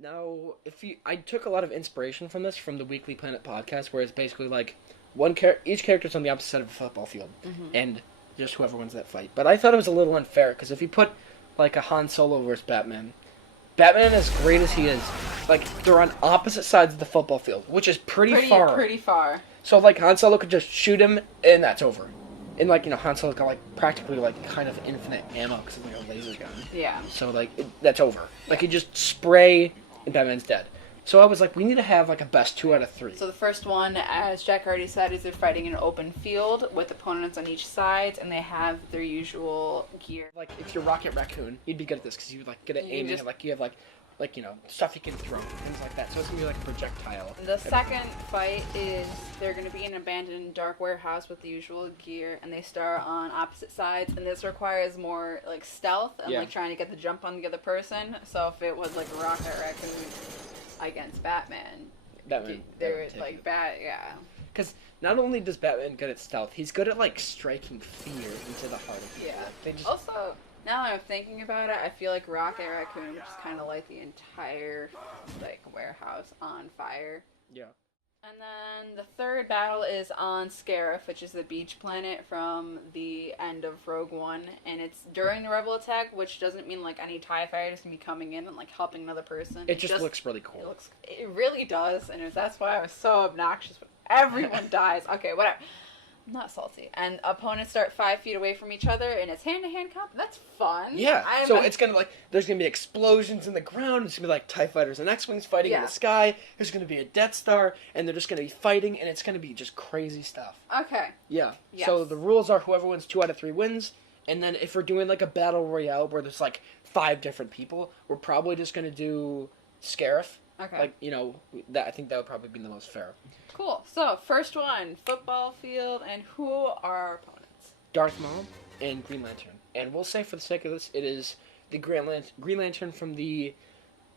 Now, I took a lot of inspiration from this from the Weekly Planet podcast, where it's basically like each character's on the opposite side of a football field, and just whoever wins that fight. But I thought it was a little unfair because if you put like a Han Solo versus Batman, Batman, as great as he is, like they're on opposite sides of the football field, which is pretty far. Pretty far. So like Han Solo could just shoot him, and that's over. And like Han Solo's got like practically like kind of infinite ammo because it's like a laser gun. Yeah. So like that's over. Like you just spray, and Batman's dead. So I was like, we need to have like a best 2 out of 3. So the first one, as Jack already said, is they're fighting in an open field with opponents on each side, and they have their usual gear. Like if you're Rocket Raccoon, you'd be good at this because you'd like good at aiming. Like you have like stuff you can throw, things like that. So it's gonna be like a projectile. The second fight is they're gonna be in an abandoned dark warehouse with the usual gear, and they start on opposite sides. And this requires more like stealth and like trying to get the jump on the other person. So if it was like Rocket Raccoon against Batman, they're like bad, yeah. Because not only does Batman good at stealth, he's good at like striking fear into the heart of people. Yeah. They just... Also, now that I'm thinking about it, I feel like Rocket Raccoon would just kind of light the entire like warehouse on fire. Yeah. And then the third battle is on Scarif, which is the beach planet from the end of Rogue One, and it's during the Rebel attack, which doesn't mean like any TIE fighters can be coming in and like helping another person. It just looks really cool. It really does, and that's why I was so obnoxious when everyone dies. Okay, whatever. I'm not salty. And opponents start 5 feet away from each other, and it's hand-to-hand combat. That's fun. Yeah. So it's gonna there's gonna be explosions in the ground. It's gonna be like TIE fighters and X-wings fighting in the sky. There's gonna be a Death Star, and they're just gonna be fighting, and it's gonna be just crazy stuff. Okay. Yeah. Yes. So the rules are whoever wins 2 out of 3 wins, and then if we're doing like a battle royale where there's like 5 different people, we're probably just gonna do Scarif. Okay. Like that I think that would probably be the most fair. Cool. So, first one, football field, and who are our opponents? Darth Maul and Green Lantern. And we'll say for the sake of this, it is the Green Lantern from the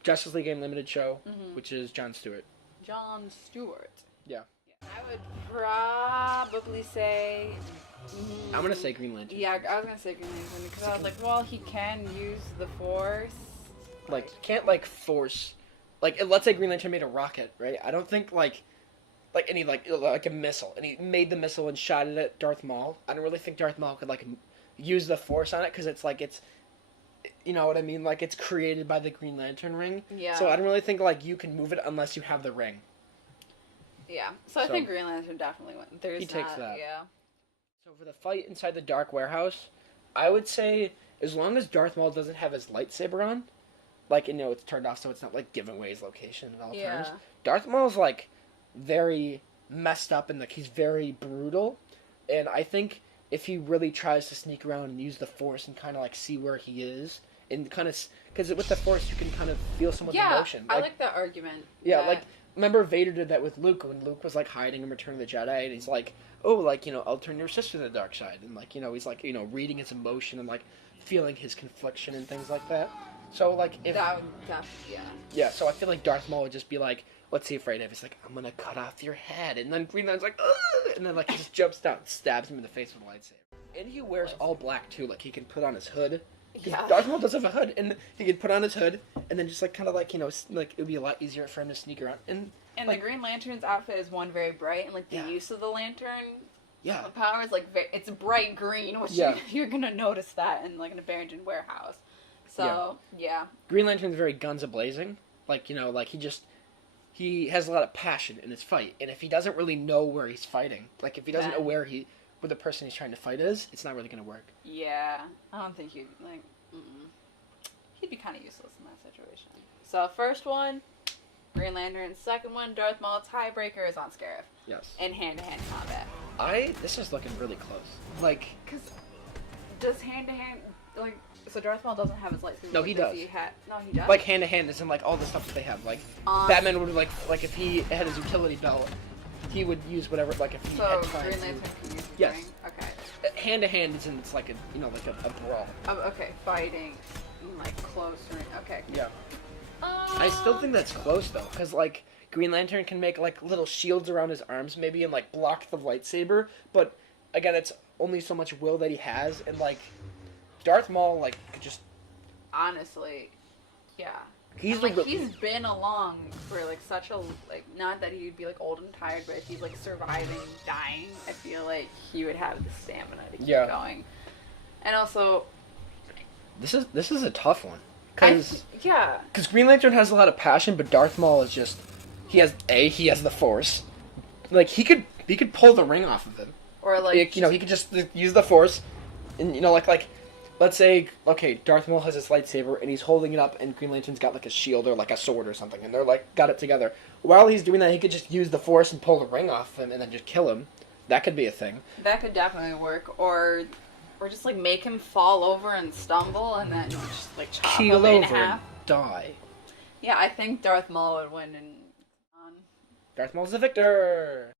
Justice League Unlimited show, which is Jon Stewart. Jon Stewart. Yeah. I would probably say... I'm going to say Green Lantern. Yeah, I was going to say Green Lantern, because I was like, well, he can use the Force. Like, he can't, like, force... Like, let's say Green Lantern made a rocket, right? I don't think, like any like a missile, and he made the missile and shot it at Darth Maul. I don't really think Darth Maul could like use the Force on it because it's like you know what I mean, like it's created by the Green Lantern ring. Yeah. So I don't really think like you can move it unless you have the ring. Yeah. So I think Green Lantern definitely went. He takes that. Yeah. So for the fight inside the dark warehouse, I would say as long as Darth Maul doesn't have his lightsaber on, like it's turned off so it's not like giving away his location at all times. Darth Maul's like very messed up and like he's very brutal, and I think if he really tries to sneak around and use the Force and kind of like see where he is and kind of because with the Force you can kind of feel someone's emotion. I like that argument. Yeah, like remember Vader did that with Luke when Luke was like hiding in Return of the Jedi, and he's like, oh, like I'll turn your sister to the dark side, and like he's like reading his emotion and like feeling his confliction and things like that. So like if yeah, so I feel like Darth Maul would just be like, what's he afraid of? He's like, I'm gonna cut off your head, and then Green Lantern's like, ugh! And then like he just jumps down, and stabs him in the face with a lightsaber. And he wears all black too, like he can put on his hood. Yeah. Darth Maul does have a hood, and he can put on his hood, and then just like kind of like like it would be a lot easier for him to sneak around. And like, the Green Lantern's outfit is very bright, and like the use of the lantern. Yeah. The power is like it's bright green, which you're gonna notice that in like an abandoned warehouse. So, yeah. Green Lantern's very guns a-blazing. Like, like he has a lot of passion in his fight. And if he doesn't really know where he's fighting, like if he doesn't know where the person he's trying to fight is, it's not really going to work. Yeah. I don't think he'd, he'd be kind of useless in that situation. So, first one, Green Lantern. Second one, Darth Maul. Tiebreaker is on Scarif. Yes. In hand-to-hand combat. This is looking really close. Like... Because does hand-to-hand, so Darth Maul doesn't have his lightsaber. No, he does. No, he does. Like hand to hand is in like all the stuff that they have. Like Batman would like if he had his utility belt, he would use whatever. Like if he had time. Green Lantern can use his ring? Okay. Hand to hand is in it's like a brawl. Oh, okay, fighting, like close range. Okay. Yeah. I still think that's close though, because like Green Lantern can make like little shields around his arms maybe and like block the lightsaber, but again it's only so much will that he has, and like Darth Maul, like, could just... Honestly, yeah. He's like he's been along for like such a like not that he'd be like old and tired, but if he's like surviving, dying, I feel like he would have the stamina to keep going. And also, this is a tough one because Green Lantern has a lot of passion, but Darth Maul is just he has the Force, like he could pull the ring off of him, or like he could just use the Force, and like. Let's say, okay, Darth Maul has his lightsaber, and he's holding it up, and Green Lantern's got, like, a shield or, like, a sword or something, and they're, like, got it together. While he's doing that, he could just use the Force and pull the ring off him, and then just kill him. That could be a thing. That could definitely work. Or just, like, make him fall over and stumble, and then just, like, chop him in half. Die. Yeah, I think Darth Maul would win. Darth Maul's the victor!